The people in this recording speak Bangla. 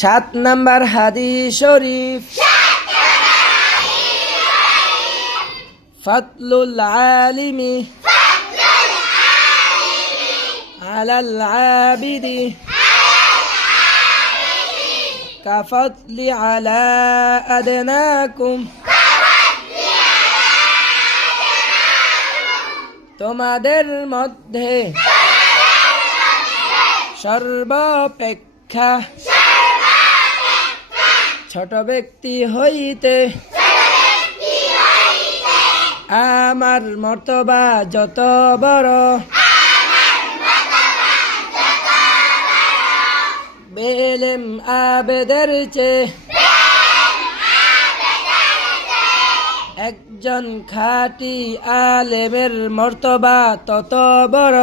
7 নাম্বার হাদিস শরীফ ফাদলুল আলিমি আলাল আবিদি কাফদলি আলা আদনাকুম, তোমাদের মধ্যে সর্বাপেক্ষা ছোট ব্যক্তি হইতে আমার মর্তবা যত বড়, বেলেম আবেদের চেয়ে একজন খাঁটি আলেমের মর্তবা তত বড়।